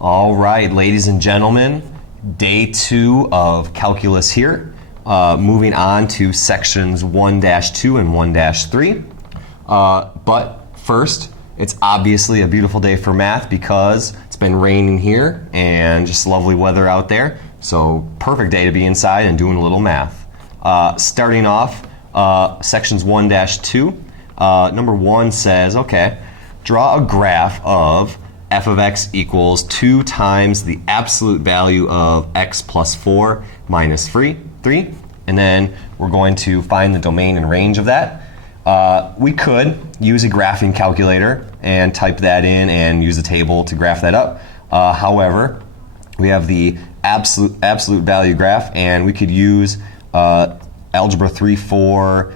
All right, ladies and gentlemen, day 2 of calculus here. Moving on to sections 1-2 and 1-3. But first, it's obviously a beautiful day for math because it's been raining here and just lovely weather out there. So perfect day to be inside and doing a little math. Starting off, sections 1-2. Number 1 says, okay, draw a graph of f of x equals 2 times the absolute value of x plus 4 minus 3. And then we're going to find the domain and range of that. We could use a graphing calculator and type that in and use a table to graph that up. However, we have the absolute value graph, and we could use algebra 3-4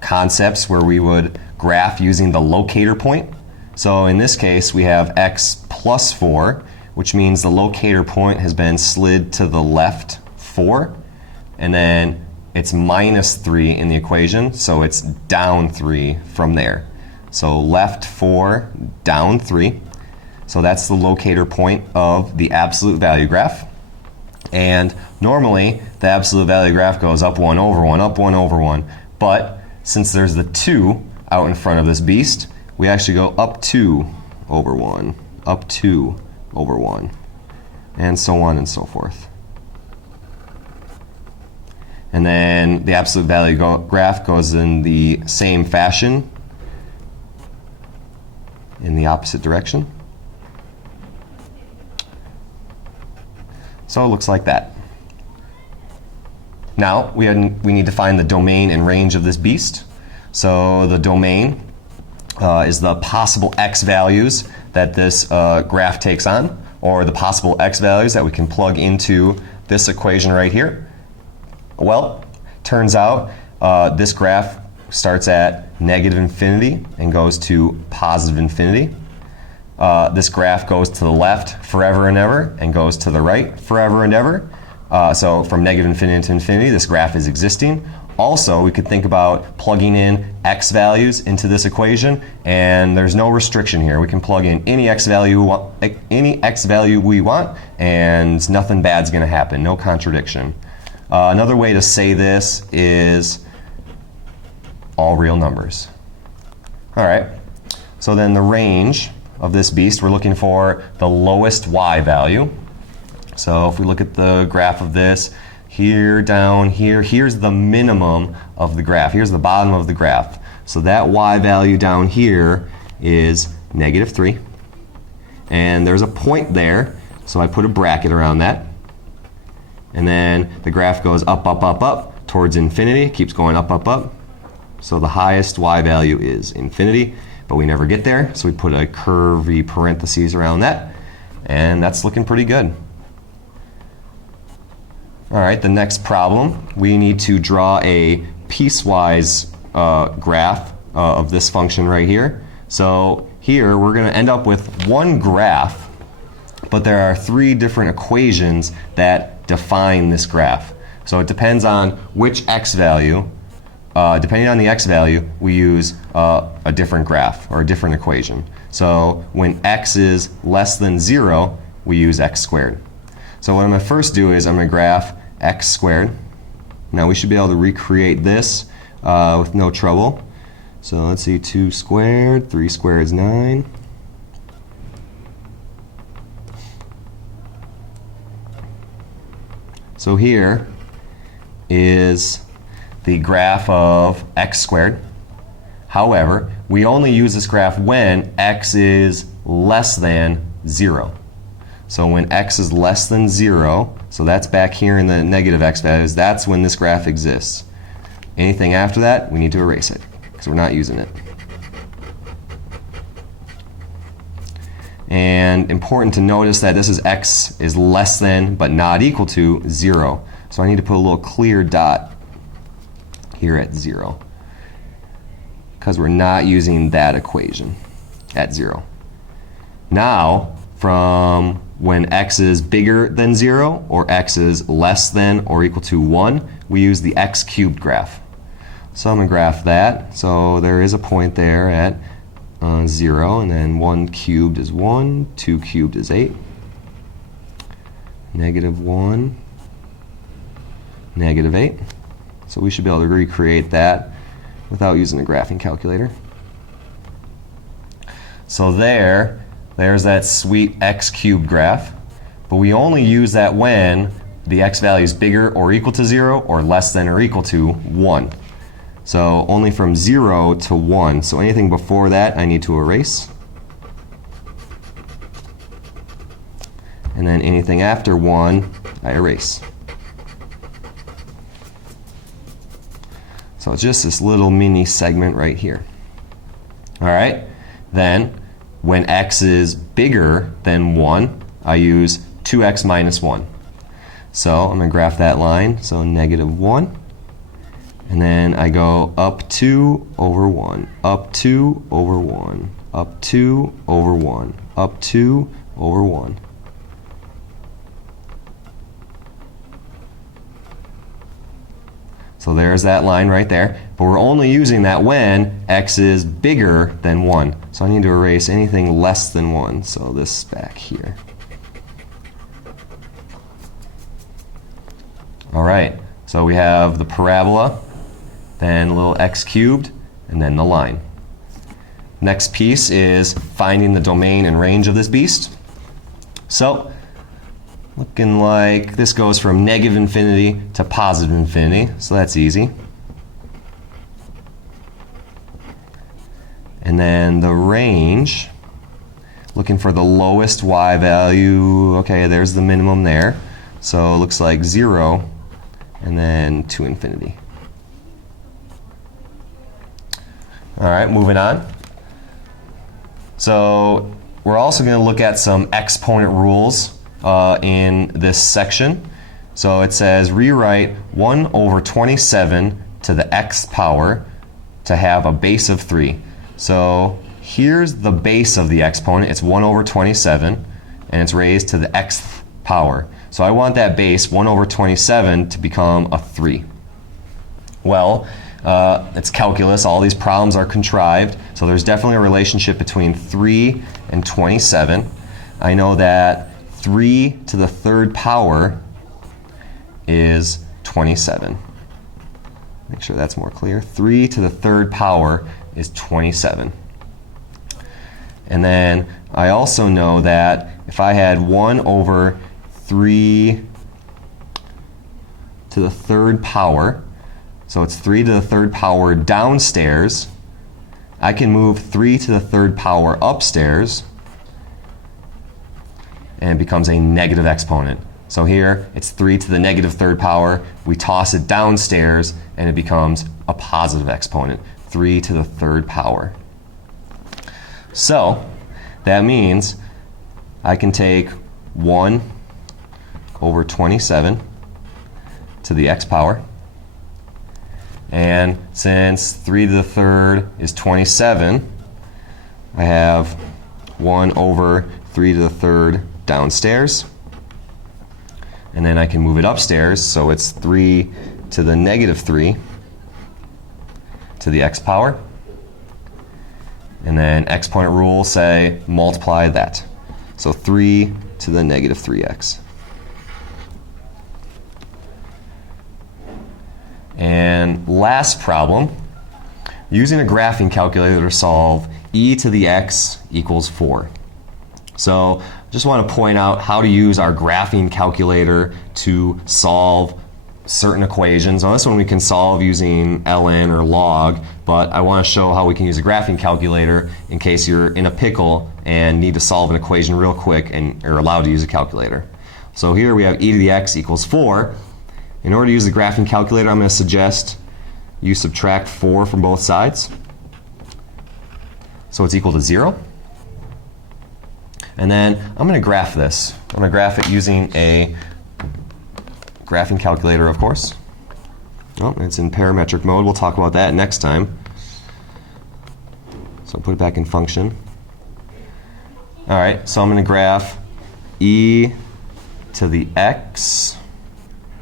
concepts where we would graph using the locator point. So in this case, we have x plus 4, which means the locator point has been slid to the left 4, and then it's minus 3 in the equation, so it's down 3 from there. So left 4, down 3. So that's the locator point of the absolute value graph. And normally, the absolute value graph goes up 1 over 1, up 1 over 1. But since there's the 2 out in front of this beast, we actually go up 2 over 1, up 2 over 1, and so on and so forth. And then the absolute value graph goes in the same fashion in the opposite direction. So it looks like that. Now we need to find the domain and range of this beast. So the domain is the possible x values that this graph takes on, or the possible x values that we can plug into this equation right here. Well, turns out this graph starts at negative infinity and goes to positive infinity. This graph goes to the left forever and ever and goes to the right forever and ever. So from negative infinity to infinity, this graph is existing. Also, we could think about plugging in x values into this equation, and there's no restriction here. We can plug in any x value we want, and nothing bad's going to happen. No contradiction. Another way to say this is all real numbers. All right. So then the range of this beast, we're looking for the lowest y value. So if we look at the graph of this, here, down here, here's the minimum of the graph. Here's the bottom of the graph. So that y value down here is negative 3. And there's a point there, so I put a bracket around that. And then the graph goes up, up, up, up towards infinity, keeps going up, up, up. So the highest y value is infinity, but we never get there, so we put a curvy parentheses around that. And that's looking pretty good. All right, the next problem, we need to draw a piecewise graph of this function right here. So here we're going to end up with one graph, but there are 3 different equations that define this graph. So it depends on which x value. Depending on the x value, we use a different graph or a different equation. So when x is less than 0, we use x squared. So what I'm going to first do is I'm going to graph x squared. Now we should be able to recreate this with no trouble. So let's see, 2 squared, 3 squared is 9. So here is the graph of x squared. However, we only use this graph when x is less than 0. So when x is less than 0, so that's back here in the negative x values, that's when this graph exists. Anything after that, we need to erase it because we're not using it. And important to notice that this is x is less than but not equal to 0. So I need to put a little clear dot here at 0 because we're not using that equation at 0. Now, from when x is bigger than 0 or x is less than or equal to 1, we use the x cubed graph. So I'm going to graph that. So there is a point there at 0, and then 1 cubed is 1, 2 cubed is 8. -1, -8. So we should be able to recreate that without using a graphing calculator. So there's that sweet x cubed graph, but we only use that when the x value is bigger or equal to 0 or less than or equal to 1. So only from 0 to 1. So anything before that I need to erase. And then anything after 1 I erase. So it's just this little mini segment right here. All right, then when x is bigger than 1, I use 2x minus 1. So I'm going to graph that line, so -1. And then I go up 2 over 1, up 2 over 1, up 2 over 1, up 2 over 1. So there's that line right there. But we're only using that when x is bigger than 1. So I need to erase anything less than 1. So this back here. All right, so we have the parabola, then a little x cubed, and then the line. Next piece is finding the domain and range of this beast. So looking like this goes from -infinity to positive infinity, so that's easy. And then the range, looking for the lowest y value. Okay, there's the minimum there. So it looks like 0 and then to infinity. All right, moving on. So we're also going to look at some exponent rules in this section. So it says rewrite 1 over 27 to the x power to have a base of 3. So here's the base of the exponent. It's 1 over 27, and it's raised to the xth power. So I want that base, 1 over 27, to become a 3. Well, it's calculus. All these problems are contrived. So there's definitely a relationship between 3 and 27. I know that 3 to the third power is 27. Make sure that's more clear. 3 to the third power is 27. And then I also know that if I had 1 over 3 to the third power, so it's 3 to the third power downstairs, I can move 3 to the third power upstairs, and it becomes a negative exponent. So here, it's 3 to the negative third power. We toss it downstairs, and it becomes a positive exponent, 3 to the third power. So that means I can take 1 over 27 to the x power. And since 3 to the third is 27, I have 1 over 3 to the third downstairs. And then I can move it upstairs, so it's 3 to the negative 3 to the x power. And then exponent rules say multiply that. So 3 to the negative 3x. And last problem, using a graphing calculator to solve e to the x equals 4. So I just want to point out how to use our graphing calculator to solve certain equations. On this one we can solve using ln or log, but I want to show how we can use a graphing calculator in case you're in a pickle and need to solve an equation real quick and are allowed to use a calculator. So here we have e to the x equals 4. In order to use the graphing calculator, I'm going to suggest you subtract 4 from both sides. So it's equal to 0. And then I'm going to graph this. I'm going to graph it using a graphing calculator, of course. Oh, it's in parametric mode. We'll talk about that next time. So put it back in function. All right, so I'm going to graph e to the x,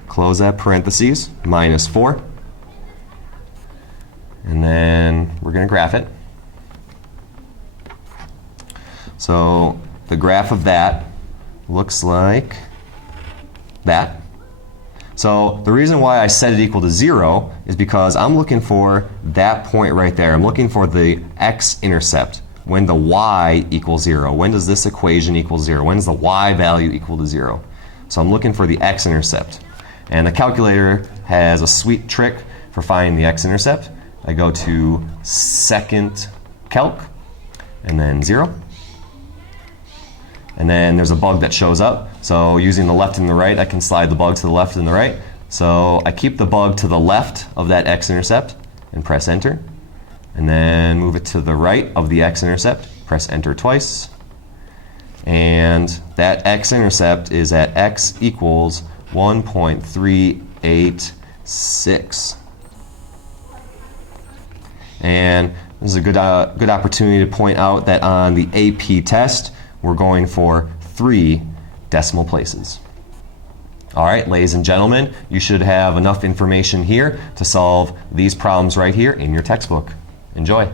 close that parentheses, minus 4. And then we're going to graph it. So the graph of that looks like that. So the reason why I set it equal to 0 is because I'm looking for that point right there. I'm looking for the x-intercept when the y equals 0. When does this equation equal 0? When does the y value equal to 0? So I'm looking for the x-intercept. And the calculator has a sweet trick for finding the x-intercept. I go to second calc and then 0. And then there's a bug that shows up. So using the left and the right, I can slide the bug to the left and the right. So I keep the bug to the left of that x-intercept and press enter. And then move it to the right of the x-intercept, press enter twice. And that x-intercept is at x equals 1.386. And this is a good opportunity to point out that on the AP test, we're going for 3 decimal places. All right, ladies and gentlemen, you should have enough information here to solve these problems right here in your textbook. Enjoy.